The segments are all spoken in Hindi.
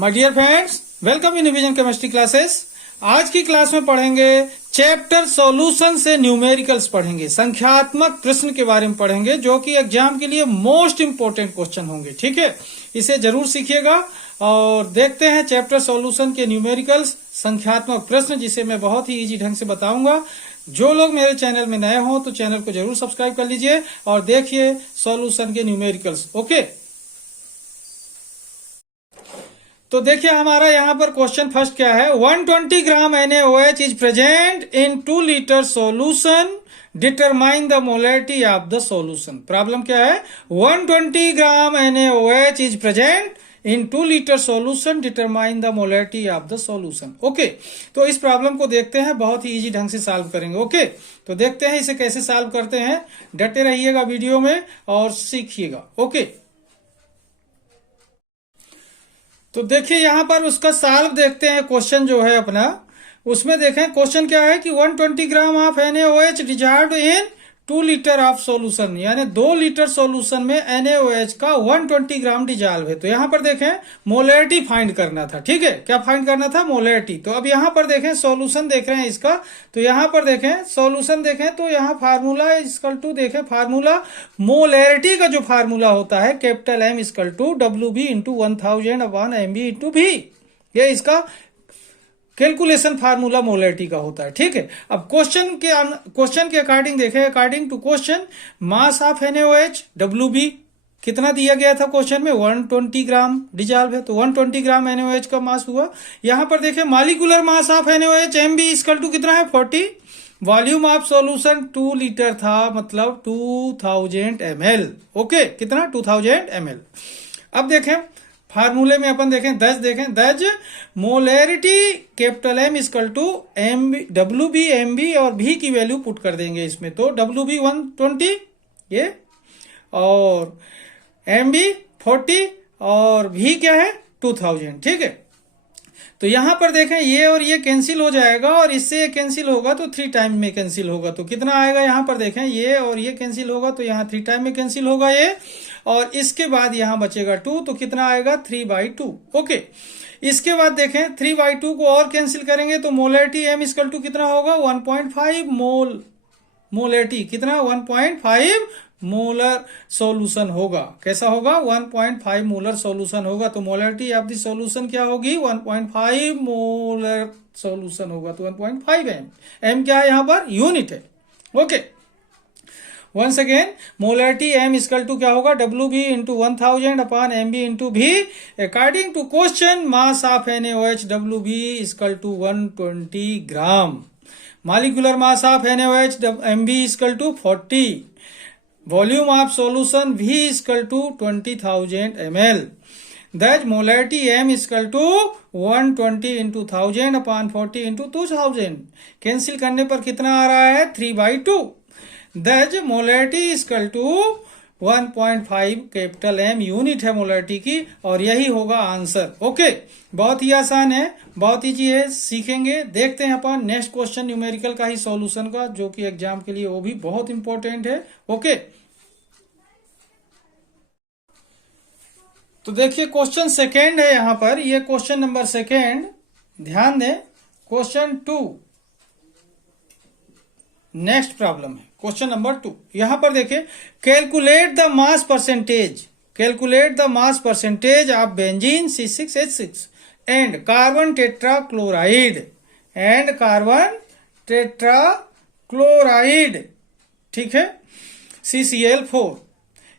My dear friends, welcome in revision chemistry classes. आज की क्लास में पढ़ेंगे चैप्टर सॉल्यूशन से न्यूमेरिकल्स पढ़ेंगे, संख्यात्मक प्रश्न के बारे में पढ़ेंगे जो कि एग्जाम के लिए मोस्ट इंपोर्टेंट क्वेश्चन होंगे। ठीक है, इसे जरूर सीखिएगा और देखते हैं चैप्टर सॉल्यूशन के न्यूमेरिकल्स, संख्यात्मक प्रश्न, जिसे मैं बहुत ही इजी ढंग से बताऊंगा। जो लोग मेरे चैनल में नए हो तो चैनल को जरूर सब्सक्राइब कर लीजिए और देखिए सॉल्यूशन के न्यूमेरिकल्स। ओके, तो देखिए हमारा यहाँ पर क्वेश्चन फर्स्ट क्या है। 120 ग्राम NaOH is present in 2 litre solution, determine the molarity of the solution. Problem क्या है? 120 ग्राम NaOH is present in 2 litre solution, determine the molarity of the solution. Okay, तो इस प्रॉब्लम को देखते हैं, बहुत ही इजी ढंग से सॉल्व करेंगे। ओके, तो देखते हैं इसे कैसे सॉल्व करते हैं। डटे रहिएगा वीडियो में और सीखिएगा। ओके, तो देखिए यहां पर उसका सॉल्व देखते हैं। क्वेश्चन जो है अपना, उसमें देखें क्वेश्चन क्या है कि 120 gram of NaOH dissolved in 2 litre of solution, यानी 2 लीटर सॉल्यूशन में NaOH का 120 ग्राम डिजॉल्व है। तो यहां पर देखें मोलैरिटी फाइंड करना था। ठीक है, क्या फाइंड करना था? मोलैरिटी। तो अब यहां पर देखें सॉल्यूशन देख रहे हैं इसका, तो यहां पर देखें सॉल्यूशन देखें तो यहां फार्मूला इक्वल टू देखें फार्मूला मोलैरिटी का जो फार्मूला होता है capital M equal to WB into 1000 upon MB into V, ये इसका कैलकुलेशन फार्मूला मोलैरिटी का होता है। ठीक है, अब क्वेश्चन के अकॉर्डिंग देखें, according to question mass of NaOH WB कितना दिया गया था क्वेश्चन में? 120 ग्राम डिजॉल्व है, तो 120 ग्राम NaOH का मास हुआ। यहां पर देखें molecular mass of NaOH MB equal to कितना है? 40। वॉल्यूम ऑफ सॉल्यूशन 2 लीटर था, मतलब 2000 ml। ओके, कितना? 2000 ml। अब देखें फार्मूले में अपन देखें thus molarity capital M equal to WB MB और V की वैल्यू पुट कर देंगे इसमें। तो WB 120 ये और MB 40 और V क्या है? 2000। ठीक है, तो यहां पर देखें ये और ये कैंसिल हो जाएगा और इससे ये कैंसिल होगा तो 3 टाइम में कैंसिल होगा। तो कितना आएगा? यहां पर देखें ये और ये कैंसिल होगा तो यहां 3 टाइम में कैंसिल होगा ये, और इसके बाद यहां बचेगा 2, तो कितना आएगा? 3/2। ओके, इसके बाद देखें 3/2 को और कैंसिल करेंगे तो मोलैरिटी M इक्वल टू कितना होगा? 1.5 मोल। मोलैरिटी कितना? 1.5 मोलर सॉल्यूशन होगा। कैसा होगा? 1.5 मोलर सॉल्यूशन होगा। तो मोलैरिटी ऑफ द सॉल्यूशन क्या होगी? 1.5 मोलर सॉल्यूशन होगा। तो 1.5 M क्या है? यहां पर यूनिट है। Okay, once again molarity M equal to क्या होगा? WB into 1000 upon MB into V। According to question mass of NaOH WB equal to 120 gram. Molecular mass of NaOH MB equal to 40। Volume of solution V equal to 20,000 ml। That molarity M equal to 120 into 1000 upon 40 into 2000। Cancel करने पर कितना आ रहा है? 3/2। That molarity equal to 1.5 capital M unit है मोलैरिटी की, और यही होगा आंसर। ओके, बहुत ही आसान है, बहुत इजी है, सीखेंगे। देखते हैं अपन नेक्स्ट क्वेश्चन न्यूमेरिकल का ही सॉल्यूशन का, जो कि एग्जाम के लिए वो भी बहुत इंपॉर्टेंट है। ओके, तो देखिए क्वेश्चन सेकेंड है यहां पर, ये क्वेश्चन नंबर सेकेंड, ध्यान दें। क्वेश्चन 2 नेक्स्ट प्रॉब्लम है, क्वेश्चन नंबर 2। यहां पर देखिए calculate the mass percentage, calculate the mass percentage of benzene C6H6 and carbon tetrachloride ठीक है, CCl4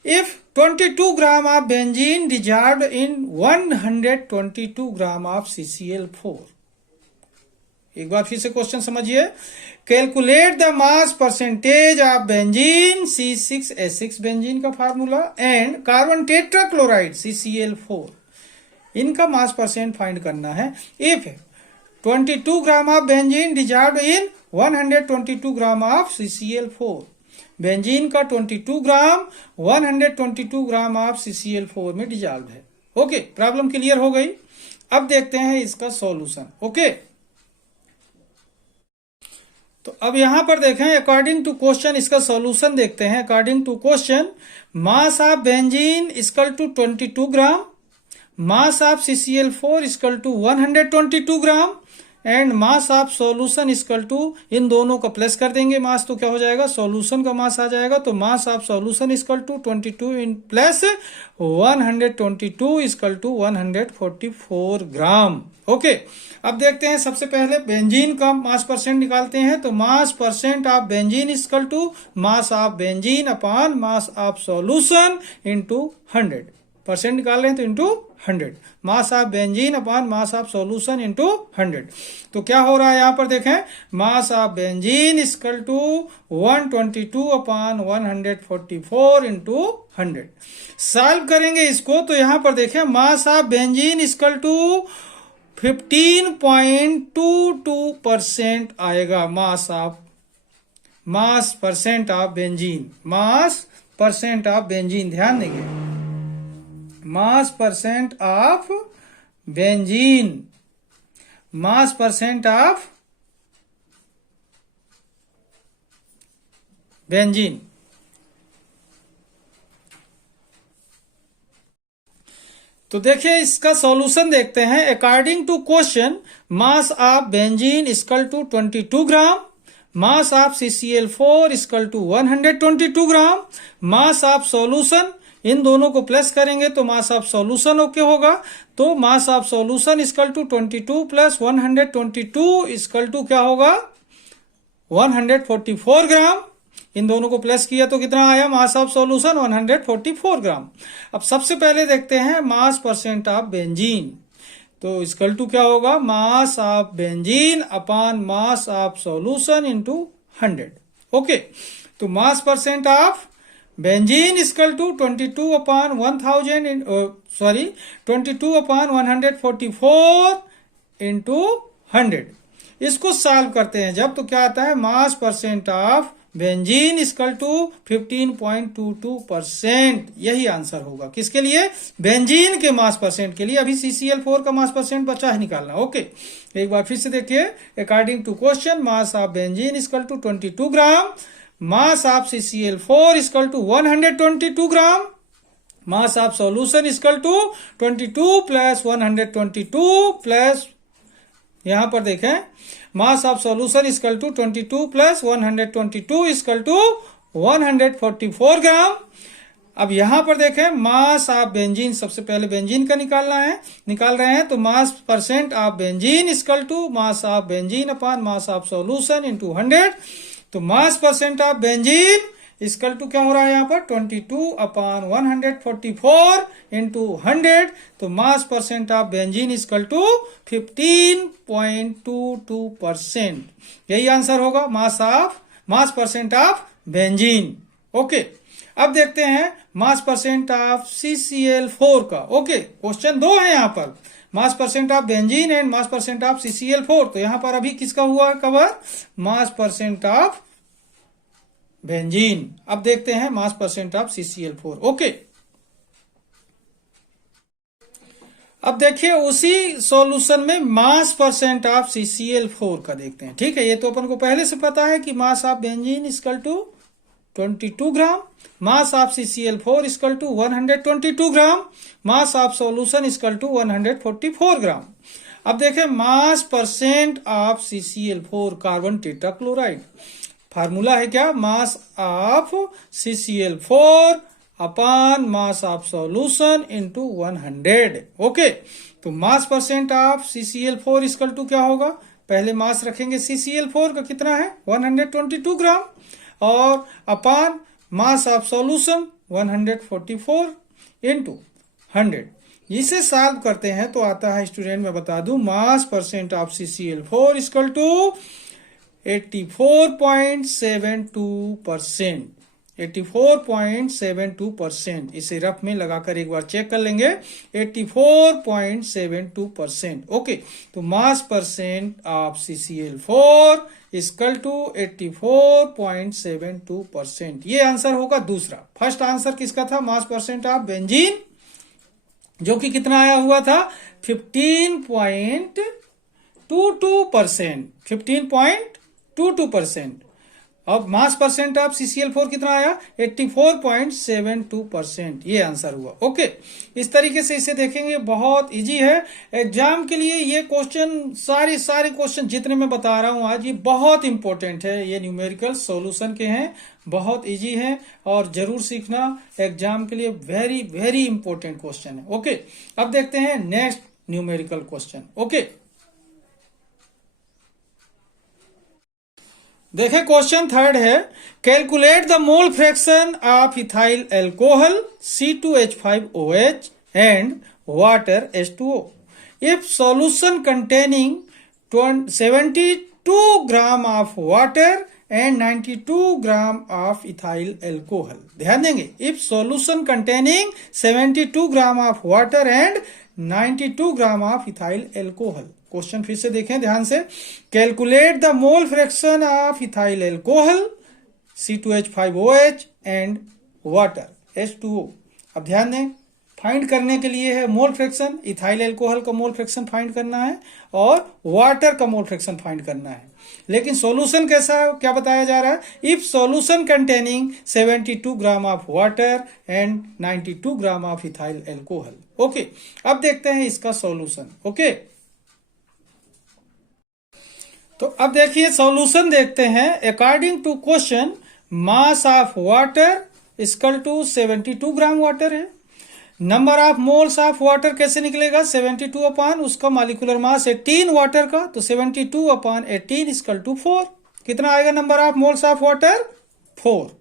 if 22 gram of benzene dissolved in 122 gram of CCl4। एक बार फिर से क्वेश्चन समझिए। Calculate the mass percentage of benzene C6H6 benzene का formula and carbon tetrachloride CCl4, इनका मास परसेंट फाइंड करना है। If 22 gram of benzene dissolved in 122 gram of CCl4, benzene का 22 ग्राम 122 ग्राम ऑफ CCl4 में डिजॉल्व है। ओके, प्रॉब्लम क्लियर हो गई। अब देखते हैं इसका सॉल्यूशन। ओके, तो अब यहां पर देखें अकॉर्डिंग टू क्वेश्चन इसका सॉल्यूशन देखते हैं। According to question mass of benzene equal to 22 gram, mass of CCl4 equal to 122 gram and mass of solution equal to, इन दोनों को प्लस कर देंगे मास तो क्या हो जाएगा, सॉल्यूशन का मास आ जाएगा। तो mass of solution equal to 22 in plus 122 equal to 144 gram. Okay, अब देखते हैं सबसे पहले बेंजीन का मास परसेंट निकालते हैं। तो mass percent of benzene equal to mass of benzene upon mass of solution into 100। Percent निकाल रहे हैं तो into 100, mass of benzene upon mass of solution into 100। तो क्या हो रहा है यहाँ पर देखें, mass of benzene equal to 122 upon 144 into 100। Solve करेंगे इसको तो यहाँ पर देखें mass of benzene equal to 15.22% आएगा। Mass percent of benzene, mass percent of benzene, ध्यान देंगे, mass percent of benzene, mass percent of benzene. तो देखिए इसका सॉल्यूशन देखते हैं। According to question, mass of benzene equal to 22 gram, mass of CCl4 equal to 122 gram, mass of solution, इन दोनों को प्लस करेंगे तो मास ऑफ सॉल्यूशन ओके होगा। तो mass of solution equal to 22 plus 122 equal to क्या होगा, 144 ग्राम। इन दोनों को प्लस किया तो कितना आया, मास ऑफ सॉल्यूशन 144 ग्राम। अब सबसे पहले देखते हैं मास परसेंट ऑफ बेंजीन। तो इक्वल टू क्या होगा, mass of benzene upon mass of solution into 100। Okay, तो mass percent of benzene equal to 22 upon 22 upon 144 into 100। इसको सॉल्व करते हैं जब, तो क्या आता है, mass percent of benzene equal to 15.22%। यही आंसर होगा किसके लिए, बेंजीन के मास परसेंट के लिए। अभी CCl4 का मास परसेंट बचा है निकालना। ओके, एक बार फिर से देखिए। According to question, mass of benzene equal to 22 gram, mass of CCl4 equal to 122 gram, mass of solution equal to 22 plus 122 plus, यहां पर देखें, mass of solution equal to 22 plus 122 equal to 144 gram. अब यहां पर देखें मास ऑफ बेंजीन, सबसे पहले बेंजीन का निकाल रहे हैं। तो mass percent of benzene equal to mass of benzene upon mass of solution into 100। तो mass percent of benzene equal to क्या हो रहा है यहाँ पर, 22 अपॉन 144 इंटू 100। तो mass percent of benzene equal to 15.22%। यही आंसर होगा, mass percent of benzene. Okay, अब देखते हैं मास परसेंट ऑफ CCl4 का। ओके, क्वेश्चन 2 है यहाँ पर, मास percent of benzene and mass percent of CCl4। तो यहां पर अभी किसका हुआ cover, mass percent of benzene. अब देखते हैं mass percent of CCl4। Okay, अब देखिए उसी सॉल्यूशन में मास परसेंट ऑफ CCl4 का देखते हैं। ठीक है, ये तो अपन को पहले से पता है कि mass of benzene equal to 22 gram, mass of CCl4 equal to 122 gram, mass of solution equal to 144 gram. अब देखें mass percent of CCl4 carbon tetrachloride. Formula है क्या, mass of CCl4 upon mass of solution into 100। Okay, तो mass percent of CCl4 equal to क्या होगा, पहले मास रखेंगे CCl4 का कितना है 122 ग्राम और upon mass of solution 144 into 100। इसे सॉल्व करते हैं तो आता है, स्टूडेंट मैं बता दूं, mass percent of CCl4 equal to 84.72%। 84.72%। इसे रफ में लगाकर एक बार चेक कर लेंगे, 84.72%। ओके, तो mass percent of CCl4 equal to 84.72%। ये आंसर होगा दूसरा। फर्स्ट आंसर किसका था, मास परसेंट ऑफ बेंजीन, जो कि कितना आया हुआ था 15.22%। 15.22%। अब मास परसेंट ऑफ CCl4 कितना आया 84.72%, ये आंसर हुआ। ओके, इस तरीके से इसे देखेंगे, बहुत इजी है एग्जाम के लिए। ये क्वेश्चन सारे क्वेश्चन जितने मैं बता रहा हूं आज, ये बहुत इंपॉर्टेंट है, ये न्यूमेरिकल सॉल्यूशन के हैं, बहुत इजी है और जरूर सीखना, एग्जाम के लिए वेरी वेरी इंपॉर्टेंट क्वेश्चन है। ओके, अब देखते हैं नेक्स्ट न्यूमेरिकल क्वेश्चन। ओके, देखें क्वेश्चन थर्ड है, calculate the mole fraction of ethyl alcohol C2H5OH and water H2O if solution containing 72 gram of water and 92 gram of ethyl alcohol. ध्यान देंगे, if solution containing 72 gram of water and 92 gram of ethyl alcohol. Question फिर से देखें ध्यान से, calculate the mole fraction of ethyl alcohol C2H5OH and water H2O। अब ध्यान दें, फाइंड करने के लिए है मोल फ्रैक्शन, इथाइल एल्कोहल का मोल फ्रैक्शन फाइंड करना है और वाटर का मोल फ्रैक्शन फाइंड करना है। लेकिन सॉल्यूशन कैसा है, क्या बताया जा रहा है, if solution containing 72 gram of water and 92 gram of ethyl alcohol. Okay, अब देखते हैं इसका सॉल्यूशन। ओके, तो अब देखिए सॉल्यूशन देखते हैं। According to question, mass of water equal to 72 gram water है। Number of moles of water कैसे निकलेगा, 72 अपान उसका मॉलिक्यूलर मास 18 वाटर का, तो 72 अपान 18 इक्वल टू 4। कितना आएगा number of moles of water, 4।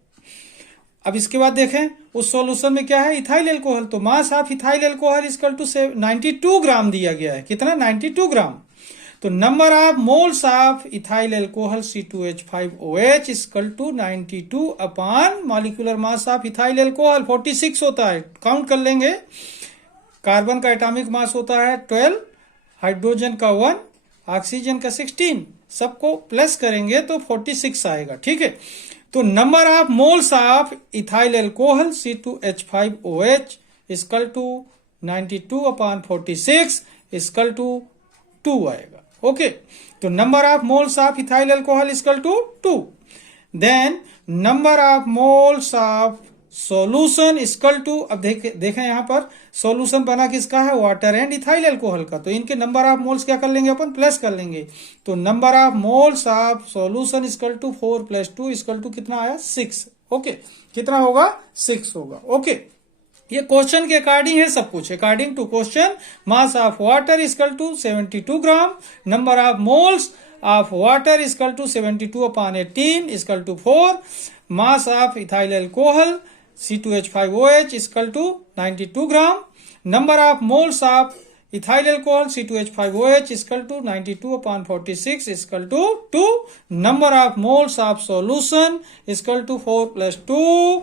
अब इसके बाद देखें उस सॉल्यूशन में क्या है, इथाइल एल्कोहल, तो mass of ethyl alcohol equal to 92 gram दिया गया है। कितना, 92 ग्राम। तो number of moles of ethyl alcohol C2H5OH equal to 92 upon molecular mass of ethyl alcohol 46 होता है। काउंट कर लेंगे, कार्बन का एटॉमिक मास होता है 12, हाइड्रोजन का 1, ऑक्सीजन का 16, सबको प्लस करेंगे तो 46 आएगा। ठीक है, तो number of moles of ethyl alcohol C2H5OH equal to 92 upon 46 equal to 2 आएगा। ओके, तो number of moles of ethyl alcohol equal to 2। Then number of moles of solution equal to, अब देखें यहां पर सॉल्यूशन बना किसका है, वाटर एंड इथाइल एल्कोहल का, तो इनके नंबर ऑफ मोल्स क्या कर लेंगे अपन, प्लस कर लेंगे। तो number of moles of solution equal to 4 + 2 equal to कितना आया, 6। ओके, कितना होगा, 6 होगा। ओके, ये क्वेश्चन के अकॉर्डिंग है सब कुछ। According to question, mass of water equal to 72 gram, number of moles of water equal to 72 upon 18 equal to 4, mass of ethyl alcohol C2H5OH equal to 92 gram, number of moles of ethyl alcohol C2H5OH equal to 92 upon 46 equal to 2, number of moles of solution equal to 4 + 2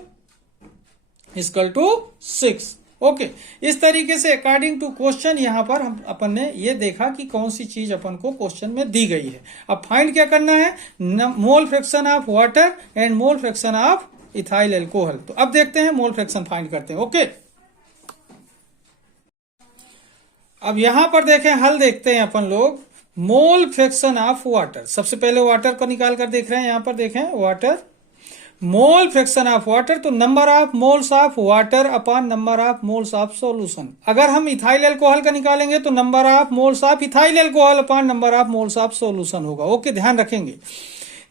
equal to 6। Okay, इस तरीके से अकॉर्डिंग टू क्वेश्चन यहां पर हम अपन ने ये देखा कि कौन सी चीज अपन को क्वेश्चन में दी गई है। अब फाइंड क्या करना है, मोल fraction of water and mole fraction of ethyl alcohol. तो अब देखते हैं मोल फ्रैक्शन फाइंड करते हैं। ओके, अब यहां पर देखें हल देखते हैं अपन लोग, मोल फ्रैक्शन ऑफ वाटर। सबसे पहले वाटर को निकाल कर देख रहे हैं, यहां पर देखें water, mole fraction of water, तो number of moles of water upon number of moles of solution. अगर हम इथाइल एल्कोहल का निकालेंगे तो number of moles of ethyl alcohol upon number of moles of solution होगा। ओके, ध्यान रखेंगे,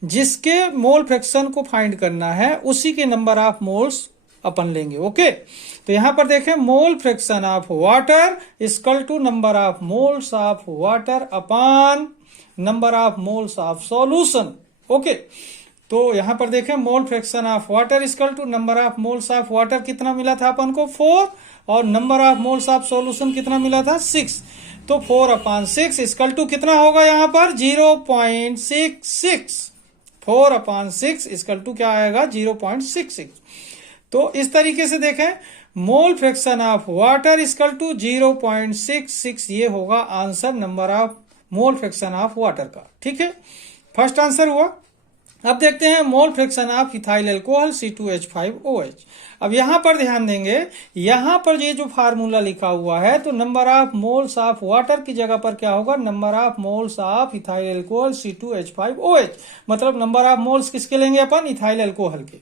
जिसके मोल फ्रैक्शन को फाइंड करना है उसी के नंबर ऑफ मोल्स अपन लेंगे। ओके, तो यहां पर देखें, mole fraction of water equal to number of moles of water upon number of moles of solution. Okay, तो यहां पर देखें, mole fraction of water equal to number of moles of water कितना मिला था अपन को, 4, और number of moles of solution कितना मिला था, 6। तो 4 अपान 6 इक्वल टू कितना होगा यहां पर, 0.66। 4 अपान 6 इक्वल टू क्या आएगा, 0.66। तो इस तरीके से देखें, mole fraction of water equal to 0.66, ये होगा answer number of mole fraction of water का। ठीक है, फर्स्ट आंसर हुआ। अब देखते हैं mole fraction of ethyl alcohol C2H5OH। अब यहां पर ध्यान देंगे, यहां पर ये जो फार्मूला लिखा हुआ है तो number of moles of water की जगह पर क्या होगा, number of moles of ethyl alcohol C2H5OH। मतलब नंबर ऑफ मोल्स किसके लेंगे अपन, इथाइल अल्कोहल के।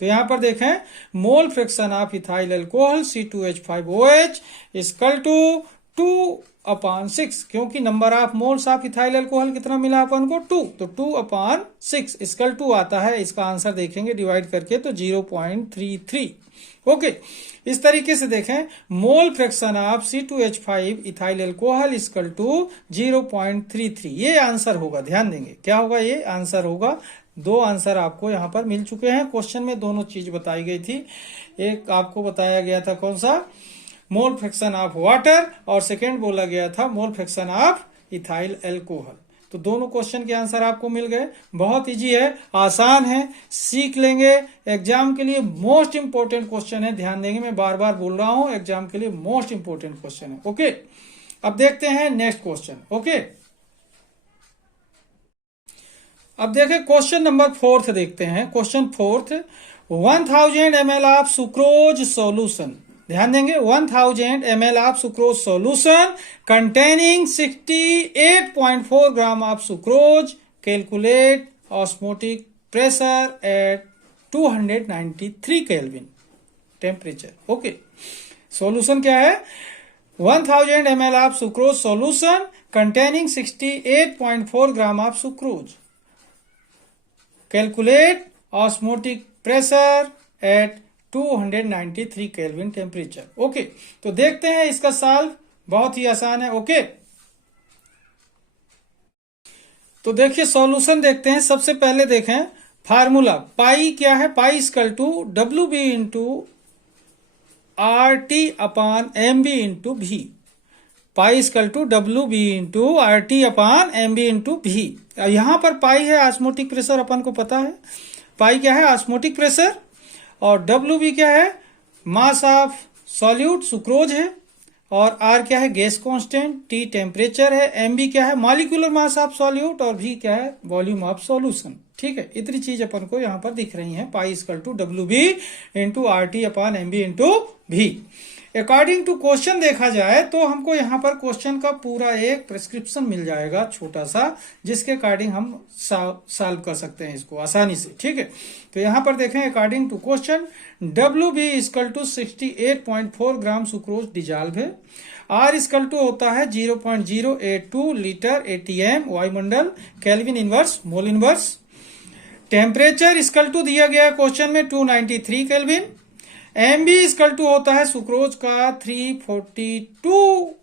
तो यहां पर देखें mole fraction of ethyl alcohol C2H5OH equal to 2/6, क्योंकि number of moles of ethyl alcohol कितना मिला अपन को 2, तो 2/6 इक्वल टू आता है, इसका आंसर देखेंगे डिवाइड करके तो 0.33। ओके, इस तरीके से देखें mole fraction of C2H5 ethyl alcohol equal to 0.33, ये आंसर होगा। ध्यान देंगे क्या होगा, ये आंसर होगा। दो आंसर आपको यहां पर मिल चुके हैं। क्वेश्चन में दोनों चीज बताई गई थी, एक आपको बताया गया था कौन सा, मोल फ्रैक्शन ऑफ वाटर, और सेकेंड बोला गया था मोल फ्रैक्शन ऑफ इथाइल अल्कोहल। तो दोनों क्वेश्चन के आंसर आपको मिल गए। बहुत इजी है, आसान है, सीख लेंगे। एग्जाम के लिए मोस्ट इंपोर्टेंट क्वेश्चन है, ध्यान देंगे, मैं बार बार बोल रहा हूं, एग्जाम के लिए मोस्ट इंपोर्टेंट क्वेश्चन है। ओके, अब देखते हैं नेक्स्ट क्वेश्चन। ओके, अब देखें क्वेश्चन नंबर 4 देखते हैं। Question 4, 1000 ml of sucrose solution. ध्यान देंगे 1000 ml of sucrose solution containing 68.4 gram of sucrose, calculate osmotic pressure at 293 kelvin temperature. Okay, solution क्या है, 1000 ml of sucrose solution containing 68.4 gram of sucrose, calculate osmotic pressure at 293 kelvin temperature. Okay, तो देखते हैं इसका सॉल्व, बहुत ही आसान है। ओके, तो देखिए सॉल्यूशन देखते हैं। सबसे पहले देखें फार्मूला, पाई क्या है, pi equal to WB into RT/MB into V। Pi equal to WB into RT/MB into V। यहां पर पाई है ऑस्मोटिक प्रेशर, अपन को पता है पाई क्या है, ऑस्मोटिक प्रेशर, और WB क्या है, मास ऑफ सॉल्यूट सुक्रोज है, और R क्या है, गैस कांस्टेंट, T टेम्परेचर है, MB क्या है, मॉलिक्यूलर मास ऑफ सॉल्यूट, और V क्या है, वॉल्यूम ऑफ सॉल्यूशन। ठीक है, इतनी चीज अपन को यहाँ पर दिख रही है। Pi equal to WB into RT/MB into V। According to question देखा जाए तो हमको यहाँ पर क्वेश्चन का पूरा एक प्रिस्क्रिप्शन मिल जाएगा छोटा सा, जिसके अकॉर्डिंग हम सॉल्व कर सकते हैं इसको आसानी से। ठीक है, तो यहाँ पर देखें according to question WB equal to 68.4 gram sucrose dissolve है, R इक्वल टू होता है 0.082 लीटर ATM वायुमंडल, kelvin inverse mole inverse, temperature equal to दिया गया क्वेश्चन में 293 केल्विन, MB इक्वल टू होता है सुक्रोज का 342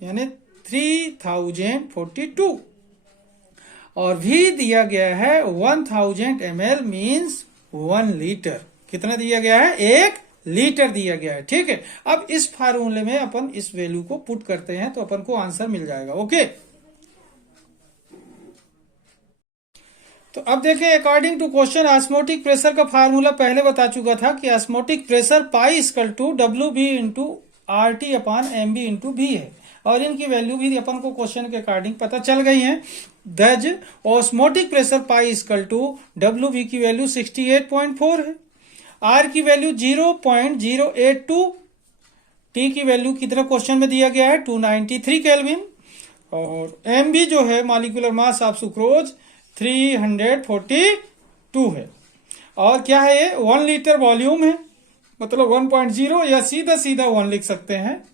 यानी 3042, और V दिया गया है 1000 ml मीन्स 1 लीटर। कितना दिया गया है, 1 लीटर दिया गया है। ठीक है, अब इस फार्मूले में अपन इस वैल्यू को पुट करते हैं तो अपन को आंसर मिल जाएगा। ओके, तो अब देखें according to question osmotic pressure का फार्मूला पहले बता चुका था कि osmotic pressure pi equal to WB into RT/MB into V है, और इनकी वैल्यू भी अपन को क्वेश्चन के अकॉर्डिंग पता चल गई है। Thus osmotic pressure pi equal to WB की वैल्यू 68.4 है, R की वैल्यू 0.082, T की वैल्यू कितना क्वेश्चन में दिया गया है 293 केल्विन, और MB जो है मॉलिक्यूलर मास ऑफ सुक्रोज 342 है, और क्या है ये 1 लीटर वॉल्यूम है, मतलब 1.0 या सीधा सीधा 1 लिख सकते हैं।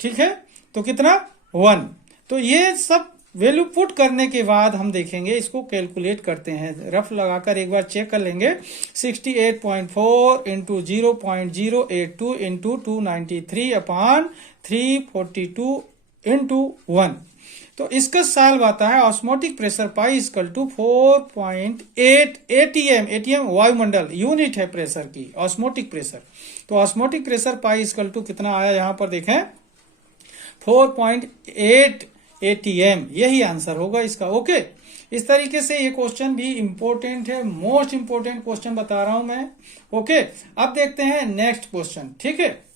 ठीक है, तो कितना 1। तो ये सब वैल्यू पुट करने के बाद हम देखेंगे, इसको कैलकुलेट करते हैं, रफ लगाकर एक बार चेक कर लेंगे। 68.4 इंटू 0.082 इंटू 293/342 इंटू 1, तो इसका सॉल्व आता है osmotic pressure pi equal to 4.8 ATM। ATM वायुमंडल यूनिट है प्रेशर की, ऑस्मोटिक प्रेशर। तो osmotic pressure pi equal to कितना आया, यहां पर देखें 4.8 ATM, यही आंसर होगा इसका। ओके, इस तरीके से ये क्वेश्चन भी इंपॉर्टेंट है, मोस्ट इंपॉर्टेंट क्वेश्चन बता रहा हूं मैं। ओके, अब देखते हैं नेक्स्ट क्वेश्चन। ठीक है,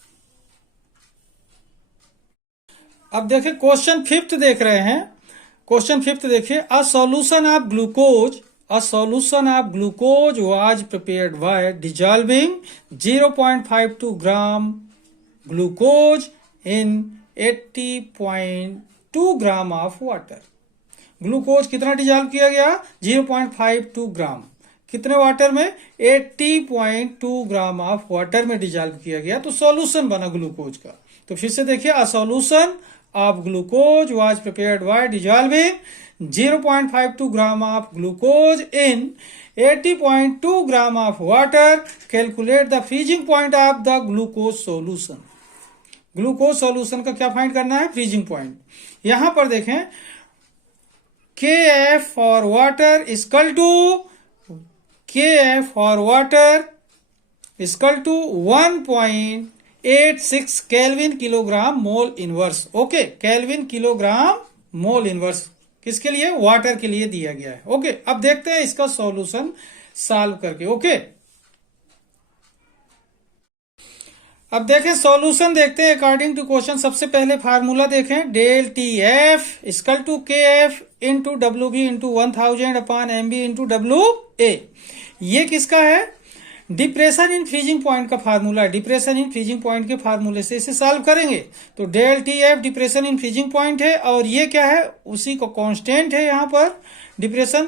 अब देखिए क्वेश्चन 5 देख रहे हैं। क्वेश्चन 5 देखिए, a solution of glucose A solution of glucose was prepared by dissolving 0.52 gram glucose in 80.2 gram of water. Glucose कितना डिजॉल्व किया गया? 0.52 ग्राम। कितने वाटर में? 80.2 ग्राम ऑफ वाटर में डिजॉल्व किया गया, तो सॉल्यूशन बना ग्लूकोज का। तो फिर से देखिए, a solution of glucose was prepared by dissolving 0.52 gram of glucose in 80.2 gram of water. Calculate the freezing point of the glucose solution. ग्लूकोज सॉल्यूशन का क्या फाइंड करना है? Freezing point. यहां पर देखें, KF for water equal to KF for water equal to 1.86 kelvin kilogram mole inverse. Okay, kelvin kilogram mole inverse किसके लिए? वाटर के लिए दिया गया है। ओके, अब देखते हैं इसका सॉल्यूशन सॉल्व करके। ओके, अब देखें सॉल्यूशन देखते हैं अकॉर्डिंग टू क्वेश्चन। सबसे पहले फार्मूला देखें, del T F equal to K F into W B into 1000 upon M B into W A. ये किसका है? डिप्रेशन इन फ्रीजिंग पॉइंट का फार्मूला है। डिप्रेशन इन फ्रीजिंग पॉइंट के फार्मूले से इसे सॉल्व करेंगे। तो del T F depression in freezing point है, और ये क्या है? उसी को कांस्टेंट है यहाँ पर, डिप्रेशन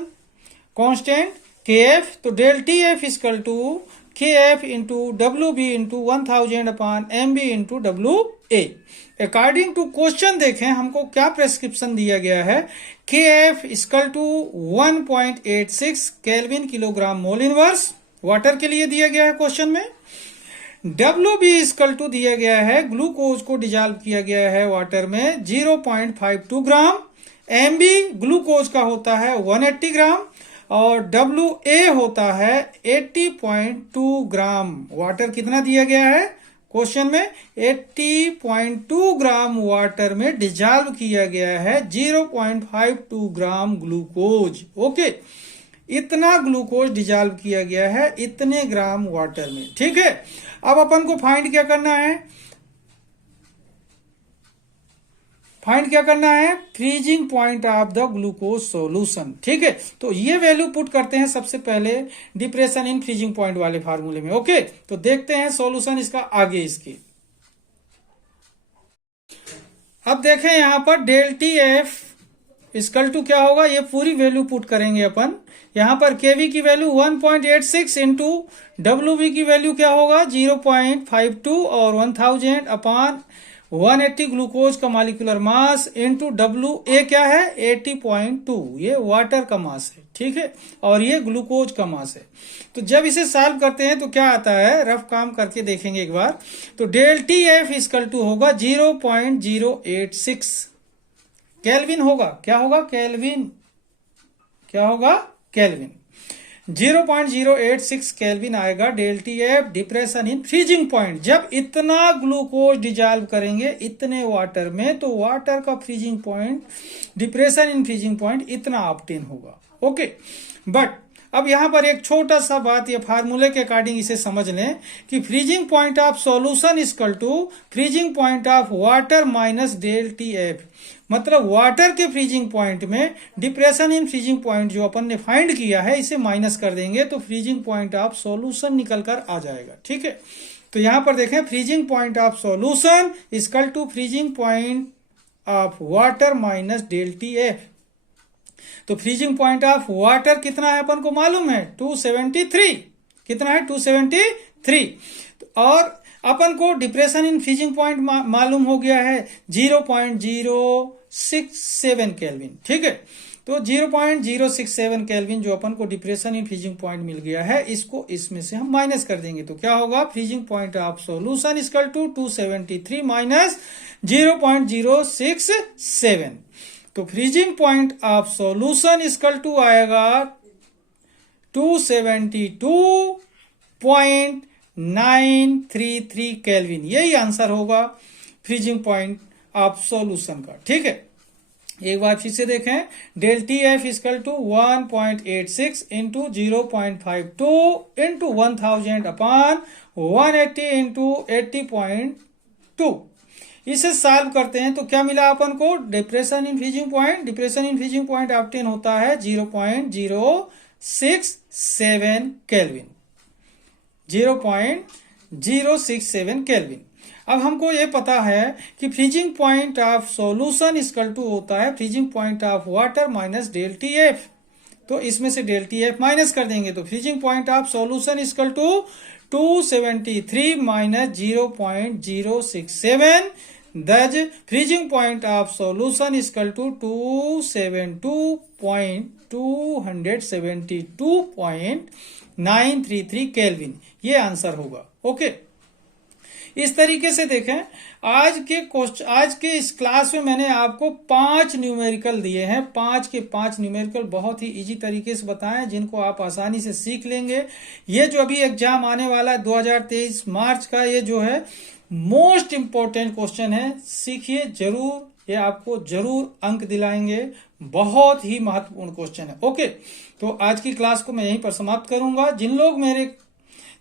कांस्टेंट के एफ। तो del T F equal to KF into W B into 1000 upon M B into W A. According to question देखें हमको क्या प्रेस्क्रिप्शन दिया गया है। KF equal to 1.86 kelvin kilogram mole inverse water के लिए दिया गया है क्वेश्चन में। WB इक्वल टू दिया गया है, ग्लूकोज को डिजॉल्व किया गया है वाटर में 0.52 ग्राम। MB ग्लूकोज का होता है 180 ग्राम, और WA होता है 80.2 ग्राम। वाटर कितना दिया गया है क्वेश्चन में? 80.2 ग्राम वाटर में डिजॉल्व किया गया है 0.52 ग्राम ग्लूकोज। ओके, इतना ग्लूकोज डिजॉल्व किया गया है इतने ग्राम वाटर में। ठीक है, अब अपन को फाइंड क्या करना है? फाइंड क्या करना है? Freezing point of the glucose solution. ठीक है, तो ये वैल्यू पुट करते हैं सबसे पहले डिप्रेशन इन फ्रीजिंग पॉइंट वाले फार्मूले में। ओके, तो देखते हैं सॉल्यूशन इसका आगे इसकी। अब देखें यहां पर del T F equal to क्या होगा? ये पूरी वैल्यू पुट करेंगे अपन। यहां पर केवी की वैल्यू 1.86 इंटू डब्ल्यूबी की वैल्यू क्या होगा? 0.52 और 1000 अपॉन 180 ग्लूकोज का मॉलिक्यूलर मास इंटू डब्ल्यू ए क्या है? 80.2। ये वाटर का मास है। ठीक है, और ये ग्लूकोज का मास है। तो जब इसे सॉल्व करते हैं तो क्या आता है? रफ काम करके देखेंगे एक बार। तो del T F equal to होगा 0.086 केल्विन होगा। क्या होगा? केल्विन। क्या होगा? केल्विन। 0.086 केल्विन आएगा del T F depression in freezing point. जब इतना ग्लूकोज डिजॉल्व करेंगे इतने वाटर में, तो वाटर का freezing point, depression in freezing point इतना ऑब्टेन होगा। ओके, बट अब यहां पर एक छोटा सा बात, ये फार्मूले के अकॉर्डिंग इसे समझ लें कि freezing point of solution equal to freezing point of water minus del T F. मतलब वाटर के फ्रीजिंग पॉइंट में डिप्रेशन इन फ्रीजिंग पॉइंट जो अपन ने फाइंड किया है इसे माइनस कर देंगे, तो फ्रीजिंग पॉइंट ऑफ सॉल्यूशन निकल कर आ जाएगा। ठीक है, तो यहां पर देखें, freezing point of solution equal to freezing point of water minus del T F. तो फ्रीजिंग पॉइंट ऑफ वाटर कितना है अपन को मालूम है? 273। कितना है? 273। और अपन को डिप्रेशन इन फ्रीजिंग पॉइंट मालूम हो गया है 0.067 केल्विन। ठीक है, तो 0.067 केल्विन जो अपन को डिप्रेशन इन फ्रीजिंग पॉइंट मिल गया है, इसको इसमें से हम माइनस कर देंगे। तो क्या होगा? Freezing point of solution equal to 273 minus 0.067। तो freezing point of solution equal to आएगा 272.933 केल्विन। यही आंसर होगा फ्रीजिंग पॉइंट ऑफ सॉल्यूशन का। ठीक है, एक बार फिर से देखें, del T F equal to 1.86 into 0.52 into 1000 upon 180 into 80.2। इसे सॉल्व करते हैं तो क्या मिला अपन को? Depression in freezing point. Depression in freezing point obtain होता है 0.0 0.067 केल्विन, 0.067 केल्विन। अब हमको ये पता है कि freezing point of solution equal to होता है freezing point of water minus del T F. तो इसमें से डेल टी एफ माइनस कर देंगे तो freezing point of solution equal to 273 minus 0.067, दज freezing point of solution equal to 272.933 kelvin. ये आंसर होगा। ओके, इस तरीके से देखें आज के इस क्लास में मैंने आपको 5 न्यूमेरिकल दिए हैं। 5 के 5 न्यूमेरिकल बहुत ही इजी तरीके से बताए जिनको आप आसानी से सीख लेंगे। ये जो अभी एग्जाम आने वाला है 2023 मार्च का, ये जो है मोस्ट इंपॉर्टेंट क्वेश्चन है, सीखिए जरूर, ये आपको जरूर अंक दिलाएंगे। बहुत ही महत्वपूर्ण क्वेश्चन है। ओके, तो आज की क्लास को मैं यहीं पर समाप्त करूंगा। जिन लोग मेरे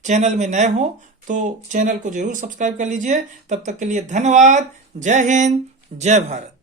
चैनल में नए हो तो चैनल को जरूर सब्सक्राइब कर लीजिए। तब तक के लिए धन्यवाद। जय हिंद, जय भारत।